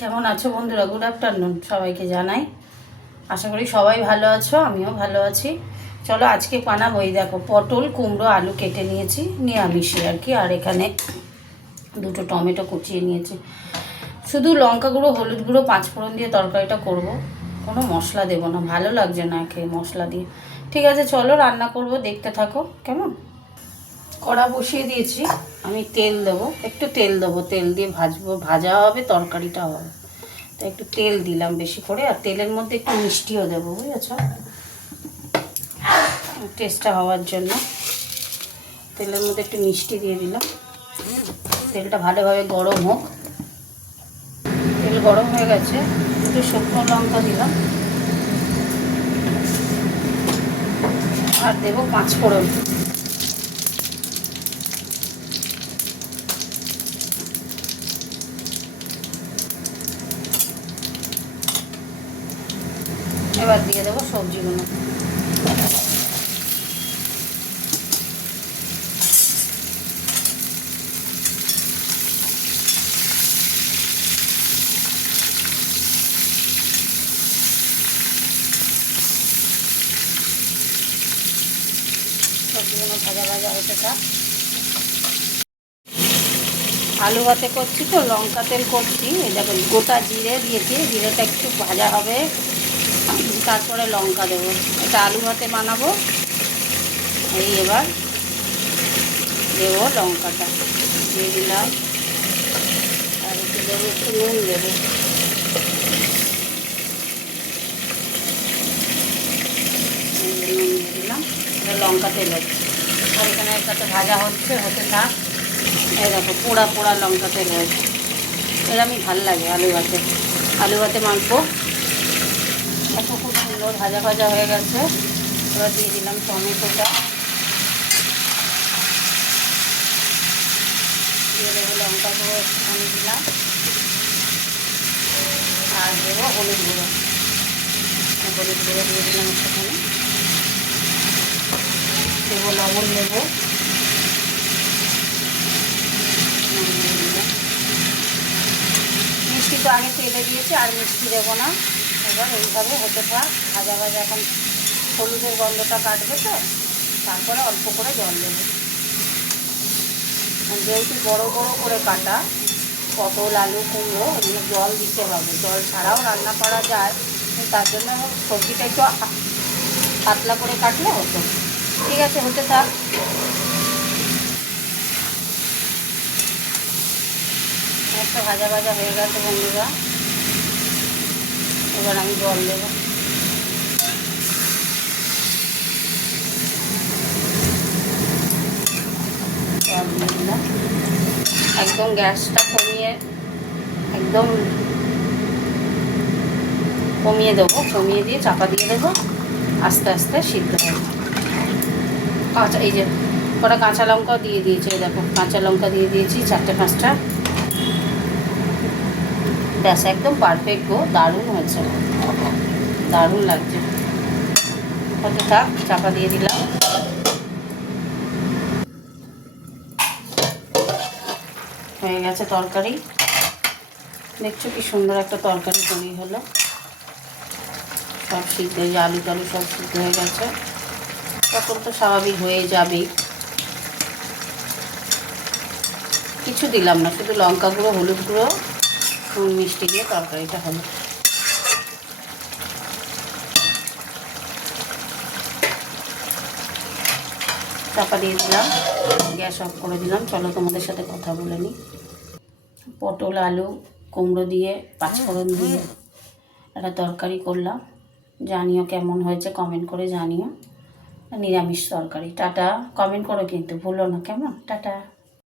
কেমন আছো বন্ধুরা? গুড আফটারনুন সবাইকে জানাই। আশা করি সবাই ভালো আছো, আমিও ভালো আছি। চলো আজকে বানাবো, এই দেখো পটল কুমড়ো আলু কেটে নিয়েছি নিরামিষই আর কি। আর এখানে দুটো টমেটো কুচিয়ে নিয়েছি। শুধু লঙ্কা গুঁড়ো হলুদ গুঁড়ো পাঁচফোড়ন দিয়ে তরকারিটা করব, কোনো মশলা দেবো না, ভালো লাগছে না খেয়ে মশলা দিয়ে। ঠিক আছে চলো রান্না করব, দেখতে থাকো কেমন। কড়া বসিয়ে দিয়েছি, আমি তেল দেবো, একটু তেল দেবো, তেল দিয়ে ভাজবো, ভাজা হবে তরকারিটা হবে। তো একটু তেল দিলাম বেশি করে, আর তেলের মধ্যে একটু মিষ্টিও দেবো, বুঝেছ, টেস্টটা হওয়ার জন্য তেলের মধ্যে একটু মিষ্টি দিয়ে দিলাম। তেলটা ভালোভাবে গরম হোক। তেল গরম হয়ে গেছে, একটু শুকনো লঙ্কা দিলাম আর দেবো পাঁচফোড়ন। এবার দিয়ে দেবো সবজিগুলো। সবজিগুলো ভাজা ভাজা হতে থাক। আলু ভাতে করছি তো লঙ্কা তেল করছি, এই দেখো গোটা জিরে দিয়েছি, জিরেটা একটু ভাজা হবে, তারপরে লঙ্কা দেবো। এটা আলু ভাতে বানাবো। এই এবার দেবো লঙ্কাটা, দিয়ে দিলাম, আর একটু দেবো, একটু নুন দেবো, নুন দিয়ে দিলাম। এটা লঙ্কা তেল হচ্ছে, আর এখানে একসাথে ভাজা হচ্ছে, হতে থাক। এই দেখো পোড়া পোড়া লঙ্কা তেল হয়েছে, এর আমি ভাল লাগে আলু ভাতে, আলু ভাতে মাখবো। এত খুব সুন্দর ভাজা ভাজা হয়ে গেছে। এবার দিয়ে দিলাম টমেটোটা, দিয়ে দেবো লঙ্কা গুঁড়ো একটুখানি দিলাম, আর দেবো হলুদ গুঁড়ো, হলুদ গুঁড়ো দিয়ে দিলাম একটুখানি, দেবো লবণ, দেবো মিষ্টি, তো আগে তেলে দিয়েছি আর মিষ্টি দেবো না। এবার এইভাবে হতে থাক ভাজা ভাজা। এখন হলুদের গন্ধটা কাটবে তো, তারপরে অল্প করে জল দেবো। যেহেতু বড় বড় করে কাটা পটল আলু কুমড়ো, এগুলো জল দিতে হবে, জল ছাড়াও রান্না করা যায়, তার জন্য সবজিটা একটু পাতলা করে কাটলে হতো। ঠিক আছে হতে থাক। একটা ভাজা ভাজা হয়ে গেছে বন্ধুরা, এবার আমি জল দেবো। জল দিয়ে দিলাম, একদম গ্যাসটা কমিয়ে, একদম কমিয়ে দেবো, কমিয়ে দিয়ে চাপা দিয়ে দেবো, আস্তে আস্তে সিদ্ধ হবে। কাঁচা, এই যে কটা কাঁচা লঙ্কাও দিয়ে দিয়েছি, দেখো কাঁচা লঙ্কা দিয়ে দিয়েছি 4-5টা। ব্যাস একদম পারফেক্ট গো, দারুণ হয়েছে, দারুণ লাগছে। হতে থাক, চাপা দিয়ে দিলাম। হয়ে গেছে তরকারি, দেখছো কি সুন্দর একটা তরকারি তৈরি হলো। সব সিদ্ধ হয়ে, আলু টালু সব সিদ্ধ হয়ে গেছে। পটল তো স্বাভাবিক হয়ে যাবেই, কিছু দিলাম না, শুধু লঙ্কা গুঁড়ো হলুদ গুঁড়ো নুন মিষ্টি দিয়ে তরকারিটা হলো। চাপা দিয়ে দিলাম, গ্যাস অফ করে দিলাম। চলো তোমাদের সাথে কথা বলে নিই। পটল আলু কুমড়ো দিয়ে পাঁচফোড়ন দিয়ে একটা তরকারি করলাম, জানিও কেমন হয়েছে, কমেন্ট করে জানিও। নিরামিষ তরকারি। টাটা, কমেন্ট করো কিন্তু ভুলো না, কেমন? টাটা।